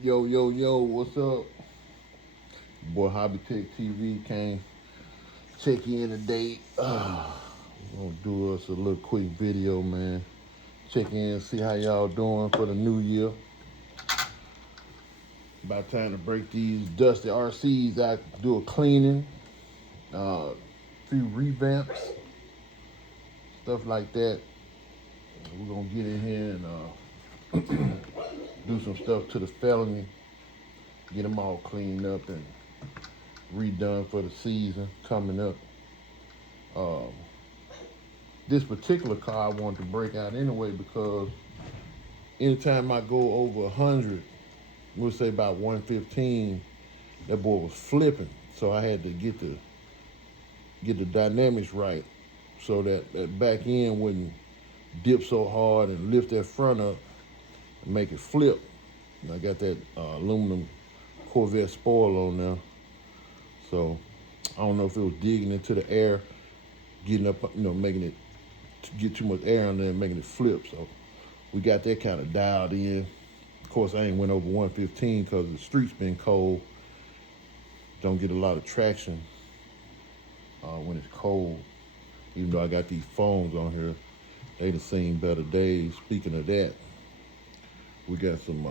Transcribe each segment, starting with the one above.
Yo, yo, yo, what's up? Boy, Hobby Tech TV came check in today. Gonna do us a little quick video, man. Check in, see how y'all doing for the new year. About time to break these dusty RCs out, do a cleaning, few revamps, stuff like that. We're gonna get in here and do some stuff to the felony, get them all cleaned up and redone for the season coming up. Um, this particular car I wanted to break out anyway because anytime I go over 100, we'll say about 115, that boy was flipping. So I had to get the dynamics right so that back end wouldn't dip so hard and lift that front up and make it flip. And I got that aluminum Corvette spoil on there. So I don't know if it was digging into the air, getting up, making it get too much air on there and making it flip. So we got that kind of dialed in. Of course, I ain't went over 115 because the street's been cold. Don't get a lot of traction when it's cold. Even though I got these phones on here, they done seen better days. Speaking of that, we got some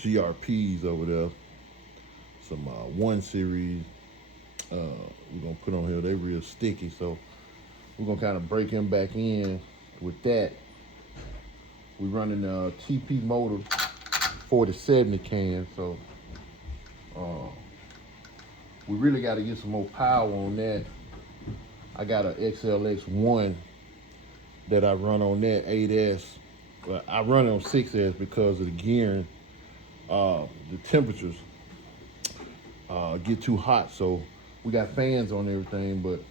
GRPs over there, some 1 series. We're gonna put on here. They real sticky, so we're gonna kind of break them back in with that. We running a TP motor 4070 can, so we really got to get some more power on that. I got a XLX1 that I run on that 8S. But I run it on 6S because of the gearing. The temperatures get too hot, so we got fans on everything, but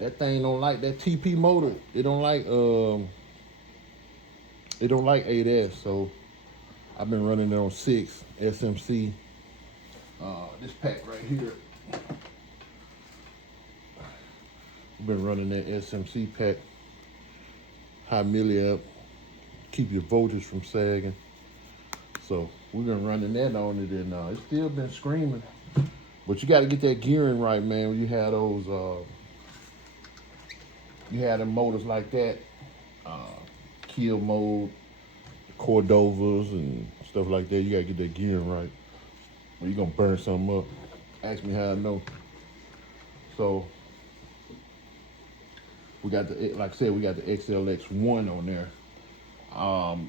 that thing don't like that TP motor. It don't like 8S, so I've been running it on 6 SMC. This pack right here, I've been running that SMC pack, high milliamp, keep your voltage from sagging. So we've been running that on it, and it's still been screaming. But you got to get that gearing right, man. When you have those, you have them motors like that, kill mode, Cordovas and stuff like that. You got to get that gearing right, or you're gonna burn something up. Ask me how I know. So we got the, like I said, we got the XLX1 on there.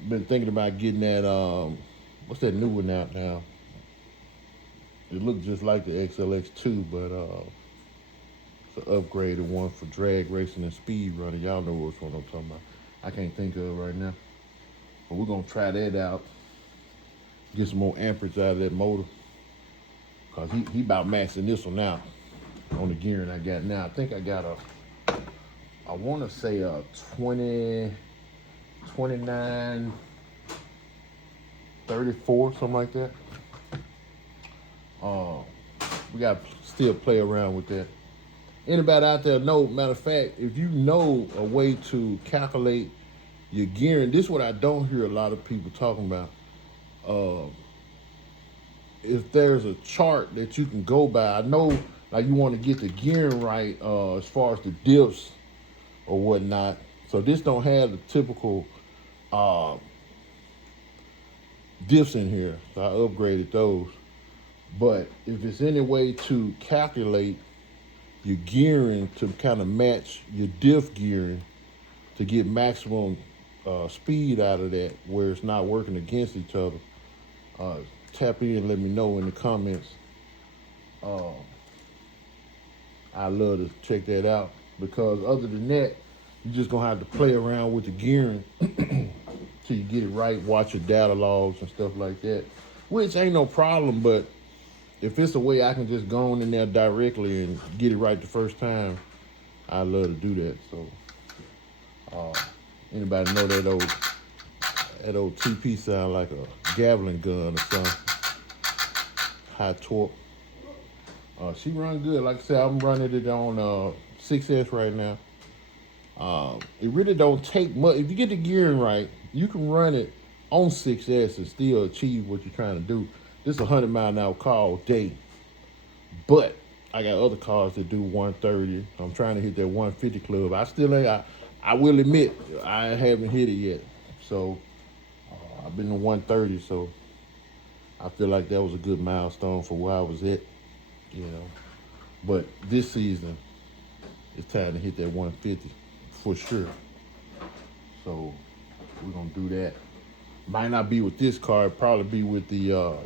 Been thinking about getting that, what's that new one out now? It looked just like the XLX2, but it's an upgraded one for drag racing and speed running. Y'all know which one I'm talking about. I can't think of it right now. But we're gonna try that out. Get some more amperage out of that motor. Cause he about maxing this one out on the gearing I got now. I think I got I wanna say a 29, 34, something like that. We got to still play around with that. Anybody out there know, matter of fact, if you know a way to calculate your gearing, this is what I don't hear a lot of people talking about. If there's a chart that you can go by, I know like you want to get the gearing right as far as the diffs or whatnot. So this don't have the typical diffs in here, so I upgraded those. But if it's any way to calculate your gearing to kind of match your diff gearing to get maximum speed out of that where it's not working against each other, tap in and let me know in the comments. I'd love to check that out, because other than that, you're just gonna have to play around with the gearing till you get it right, watch your data logs and stuff like that, which ain't no problem. But if it's a way I can just go on in there directly and get it right the first time, I'd love to do that. So anybody know that old TP sound like a Gavilan gun or something? High torque. She run good. Like I said, I'm running it on 6S right now. It really don't take much. If you get the gearing right, you can run it on 6S and still achieve what you're trying to do. This is a 100-mile-an-hour car all day, but I got other cars that do 130. I'm trying to hit that 150 club. I still ain't. I will admit I haven't hit it yet. So I've been to 130. So I feel like that was a good milestone for where I was at. You know, but this season it's time to hit that 150 for sure. So we're gonna do that. Might not be with this car. It'd probably be with the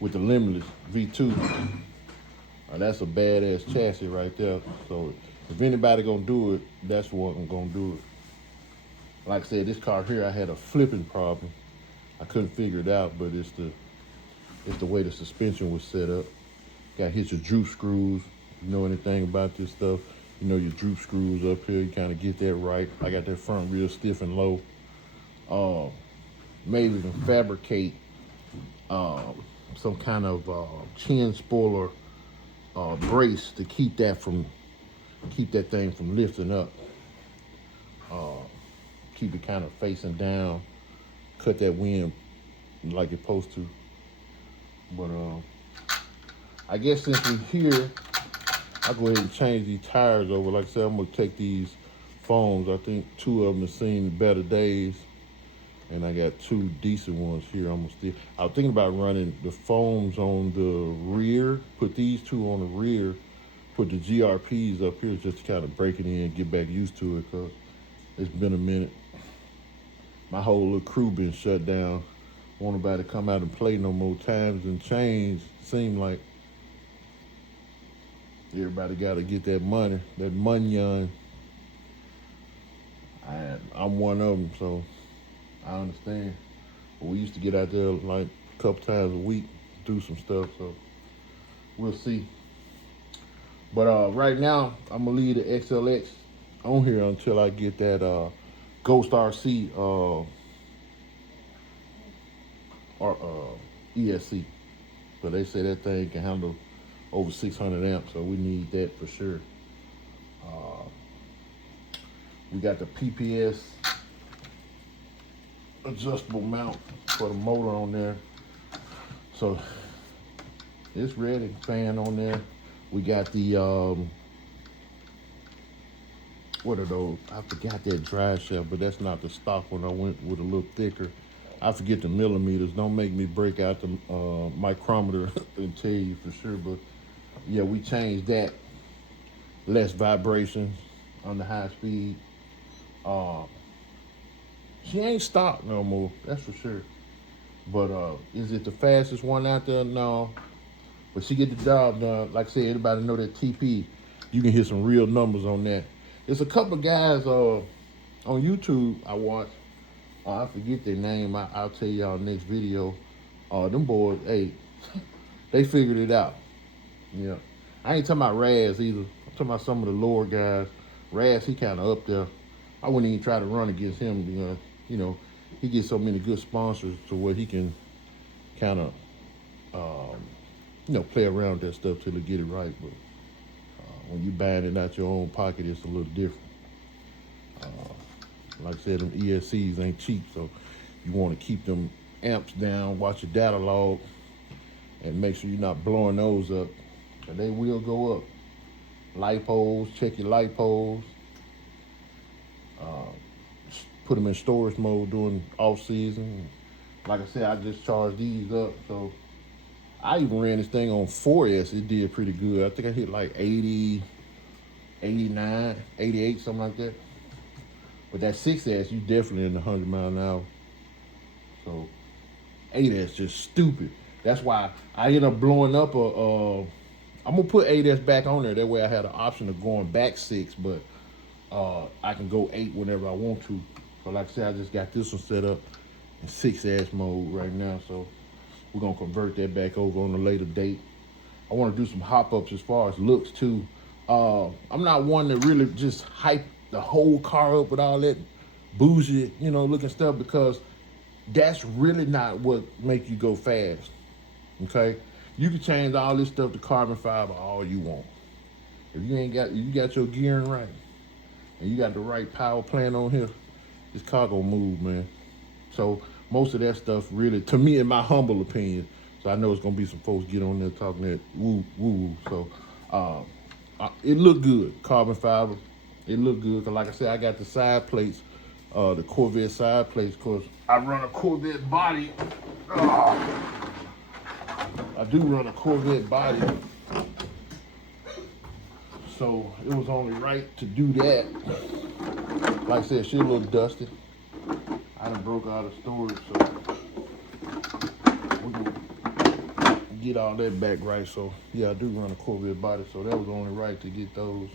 Limitless V2. That's a badass chassis right there. So if anybody gonna do it, that's what I'm gonna do it. Like I said, this car here, I had a flipping problem. I couldn't figure it out, but it's the way the suspension was set up. Got to hit your droop screws. You know anything about this stuff? You know your droop screws up here. You kind of get that right. I got that front real stiff and low. Maybe even fabricate some kind of chin spoiler brace to keep that thing from lifting up. Keep it kind of facing down. Cut that wind like it's supposed to. But I guess since we're here, I'll go ahead and change these tires over. Like I said, I'm gonna take these foams. I think 2 of them have seen better days, and I got 2 decent ones here. I was thinking about running the foams on the rear, put these 2 on the rear, put the GRPs up here just to kind of break it in, get back used to it, because it's been a minute. My whole little crew been shut down. Want nobody to come out and play no more. Times and change. Seem like everybody got to get that money, that money. I'm one of them, so I understand. But we used to get out there like a couple times a week, do some stuff. So we'll see. But right now, I'm gonna leave the XLX on here until I get that Ghost RC or ESC. So they say that thing can handle over 600 amps, so we need that for sure. We got the PPS adjustable mount for the motor on there. So it's ready, fan on there. We got the, what are those? I forgot that drive shaft, but that's not the stock one. I went with a little thicker. I forget the millimeters. Don't make me break out the micrometer and tell you for sure, but yeah, we changed that. Less vibrations on the high speed. She ain't stopped no more, that's for sure. But is it the fastest one out there? No. But she get the job done. Like I said, everybody know that TP, you can hit some real numbers on that. There's a couple guys on YouTube I watch. I forget their name. I'll tell y'all next video. Them boys, hey, they figured it out. Yeah. I ain't talking about Raz either. I'm talking about some of the lower guys. Raz, he kind of up there. I wouldn't even try to run against him. You know, he gets so many good sponsors to where he can kind of, play around with that stuff till he get it right. But when you buying it out your own pocket, it's a little different. Like I said, them ESCs ain't cheap, so you want to keep them amps down, watch your data log, and make sure you're not blowing those up. And they will go up. Lipos, check your lipos. Put them in storage mode during off season. Like I said, I just charged these up, so I even ran this thing on 4S. It did pretty good. I think I hit like 80, 89, 88, something like that. But that 6S, you definitely in the 100 mile an hour. So 8S just stupid. That's why I ended up blowing up I'm gonna put 8S back on there. That way I had an option of going back 6, but I can go 8 whenever I want to. But like I said, I just got this one set up in 6S mode right now. So we're gonna convert that back over on a later date. I wanna do some hop-ups as far as looks too. I'm not one that really just hype the whole car up with all that bougie, looking stuff, because that's really not what make you go fast, okay? You can change all this stuff to carbon fiber all you want. If you got your gearing right, and you got the right power plant on here, this car gonna move, man. So most of that stuff really, to me, in my humble opinion, so I know it's gonna be some folks get on there talking that woo woo. So it looked good, carbon fiber. It looked good. Cause like I said, I got the side plates, the Corvette side plates. Cause I run a Corvette body. I do run a Corvette body. So it was only right to do that. Like I said, she a little dusty. I done broke out of storage, so we're gonna get all that back right. So yeah, I do run a Corvette body, so that was only right to get those.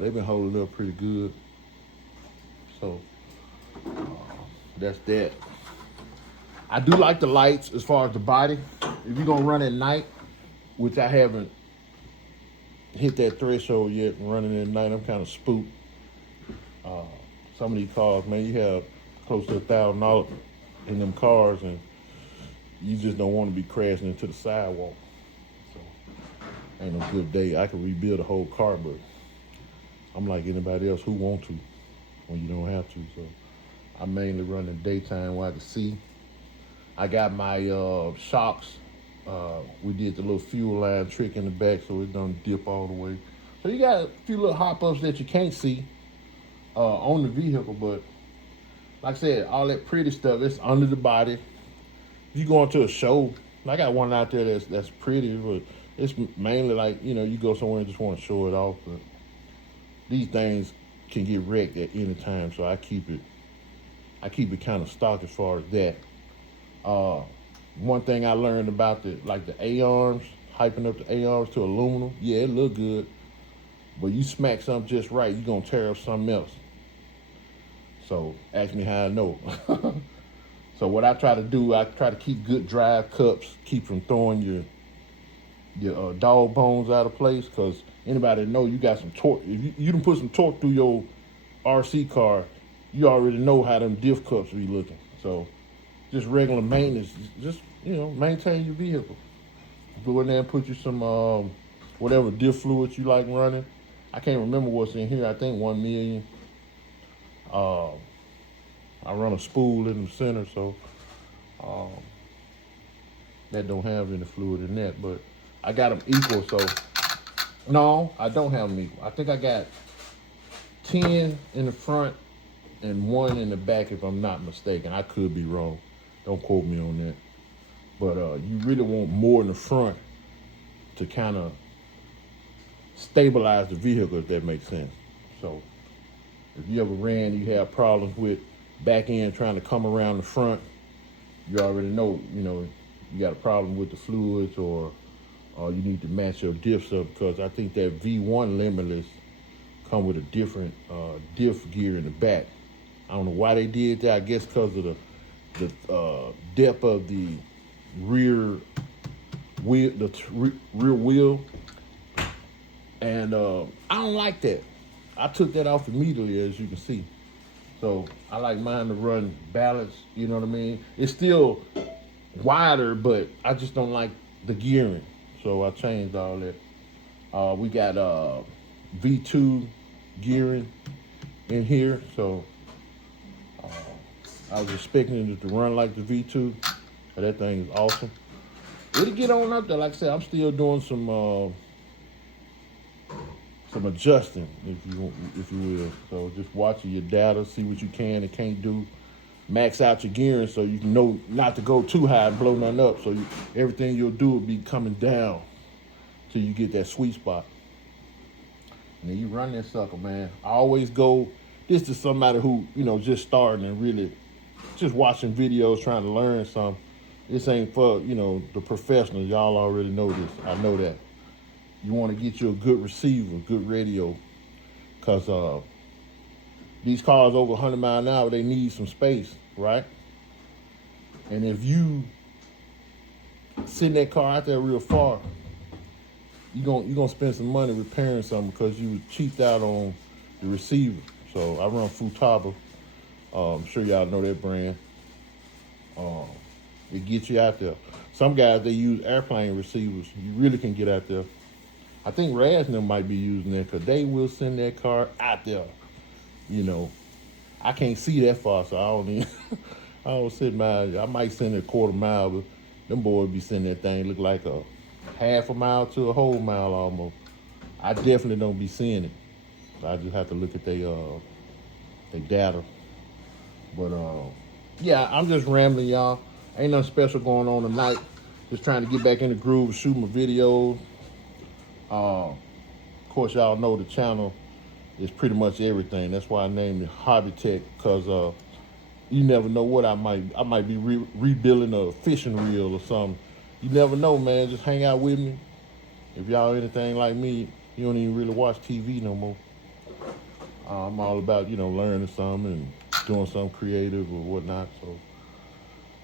They've been holding up pretty good. So that's that. I do like the lights as far as the body. If you're gonna run at night, which I haven't hit that threshold yet, running at night, I'm kind of spooked. Some of these cars, man, you have close to $1,000 in them cars, and you just don't want to be crashing into the sidewalk. So ain't no good day. I could rebuild a whole car, but I'm like anybody else who want to when you don't have to. So I mainly run in daytime where I can see. I got my shocks. We did the little fuel line trick in the back, so it don't dip all the way. So you got a few little hop-ups that you can't see on the vehicle, but like I said, all that pretty stuff, it's under the body. If you go into a show, I got one out there that's pretty, but it's mainly like, you know, you go somewhere and just want to show it off, but these things can get wrecked at any time, so I keep it kind of stock as far as that. One thing I learned about the A-arms, hyping up the A-arms to aluminum, yeah, it look good, but you smack something just right, you're gonna tear up something else. So ask me how I know. So what I try to do, I try to keep good drive cups, keep from throwing your dog bones out of place, because anybody know you got some torque. If you done put some torque through your RC car, you already know how them diff cups be looking. So just regular maintenance, just, you know, maintain your vehicle. Go in there and put you some whatever diff fluid you like running. I can't remember what's in here. I think 1 million. I run a spool in the center, so that don't have any fluid in that, but I got them equal. So no, I don't have them equal. I think I got 10 in the front and 1 in the back, if I'm not mistaken. I could be wrong. Don't quote me on that. But you really want more in the front to kind of stabilize the vehicle, if that makes sense. So if you ever ran, you have problems with back end trying to come around the front, you already know, you got a problem with the fluids, or you need to match your diffs up, because I think that V1 Limitless come with a different diff gear in the back. I don't know why they did that. I guess because of the depth of the rear wheel, and I don't like that. I took that off immediately, as you can see. So I like mine to run balanced, you know what I mean? It's still wider, but I just don't like the gearing. So I changed all that. We got V2 gearing in here, so I was expecting it to run like the V2, but that thing is awesome. It'll get on up there. Like I said, I'm still doing some adjusting, if you will. So just watching your data, see what you can and can't do. Max out your gearing so you can know not to go too high and blow nothing up. So everything you'll do will be coming down till you get that sweet spot. And then you run that sucker, man. I always go, this is somebody who, just starting and really just watching videos, trying to learn something. This ain't for, the professionals. Y'all already know this. I know that. You want to get you a good receiver, good radio, because these cars over 100 miles an hour, they need some space, right? And if you send that car out there real far, you're gonna spend some money repairing something because you cheaped out on the receiver. So I run Futaba. I'm sure y'all know that brand. It gets you out there. Some guys, they use airplane receivers. You really can get out there. I think Raz and them might be using that, because they will send that car out there. I can't see that far, so I don't even, I don't sit mile. I might send it a quarter mile, but them boys be sending that thing look like a half a mile to a whole mile almost. I definitely don't be seeing it. I just have to look at their data. But yeah, I'm just rambling, y'all. Ain't nothing special going on tonight. Just trying to get back in the groove, shoot my videos. Of course, y'all know the channel is pretty much everything. That's why I named it Hobby Tech, because you never know what I might be rebuilding a fishing reel or something. You never know, man. Just hang out with me. If y'all anything like me, you don't even really watch TV no more. I'm all about, learning something and doing something creative or whatnot. So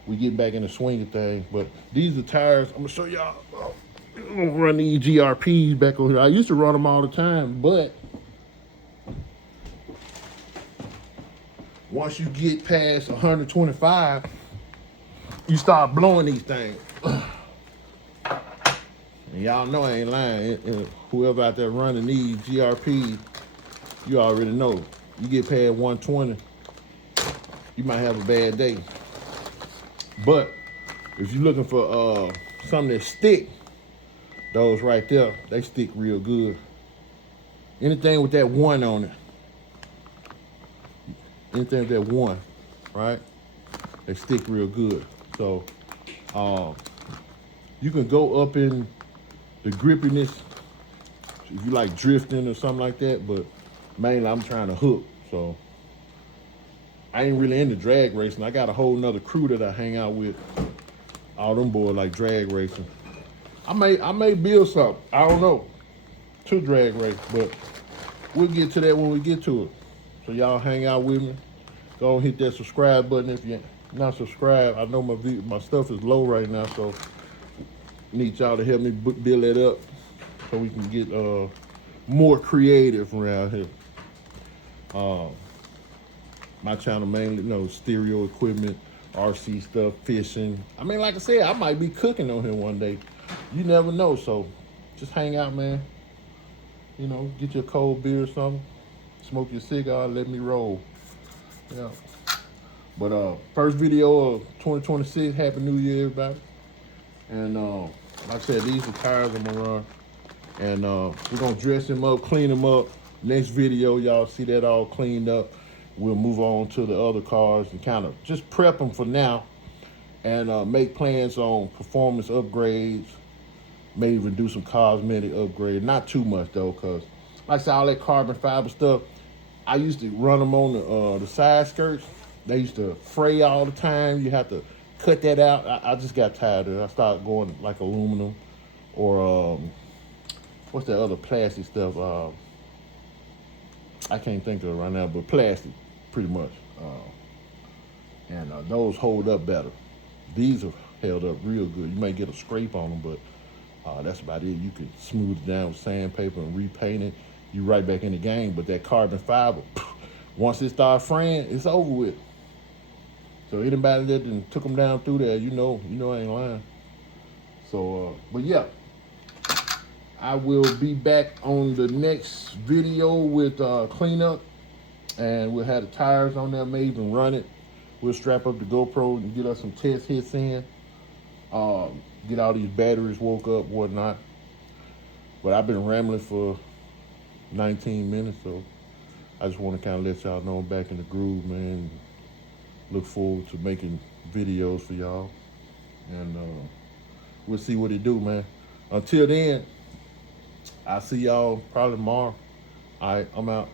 we get back in the swing of things. But these are tires. I'm gonna show y'all. I'm gonna run these GRPs back over here. I used to run them all the time, but once you get past 125, you start blowing these things. And y'all know I ain't lying. Whoever out there running these GRPs, you already know. You get past 120, you might have a bad day. But if you're looking for something that stick, those right there, they stick real good. Anything with that one on it, anything with that one, right? They stick real good. So you can go up in the grippiness if you like drifting or something like that, but mainly I'm trying to hook. So I ain't really into drag racing. I got a whole nother crew that I hang out with. All them boys like drag racing. I may build something, I don't know, to drag race, but we'll get to that when we get to it. So y'all hang out with me. Go and hit that subscribe button if you're not subscribed. I know my stuff is low right now, so need y'all to help me build that up so we can get more creative around here. My channel mainly, stereo equipment, RC stuff, fishing. I mean, like I said, I might be cooking on here one day. You never know, so just hang out, man. Get your cold beer or something, smoke your cigar, let me roll. Yeah. But first video of 2026, Happy New Year, everybody. And like I said, these are tires I'm gonna run. And we're gonna dress them up, clean them up. Next video, y'all see that all cleaned up. We'll move on to the other cars and kind of just prep them for now and make plans on performance upgrades, maybe even do some cosmetic upgrades. Not too much though, because like I said, all that carbon fiber stuff, I used to run them on the side skirts. They used to fray all the time. You have to cut that out. I just got tired of it. I started going like aluminum or what's that other plastic stuff? I can't think of it right now, but plastic, pretty much. And those hold up better. These are held up real good. You may get a scrape on them, but that's about it. You can smooth it down with sandpaper and repaint it. You right back in the game. But that carbon fiber, once it starts fraying, it's over with. So anybody that took them down through there, you know I ain't lying. So, but yeah, I will be back on the next video with cleanup, and we'll have the tires on there, may even run it. We'll strap up the GoPro and get us some test hits in. Get all these batteries woke up, whatnot. But I've been rambling for 19 minutes, so I just want to kind of let y'all know I'm back in the groove, man. Look forward to making videos for y'all, and we'll see what it do, man. Until then, I'll see y'all probably tomorrow. All right, I'm out.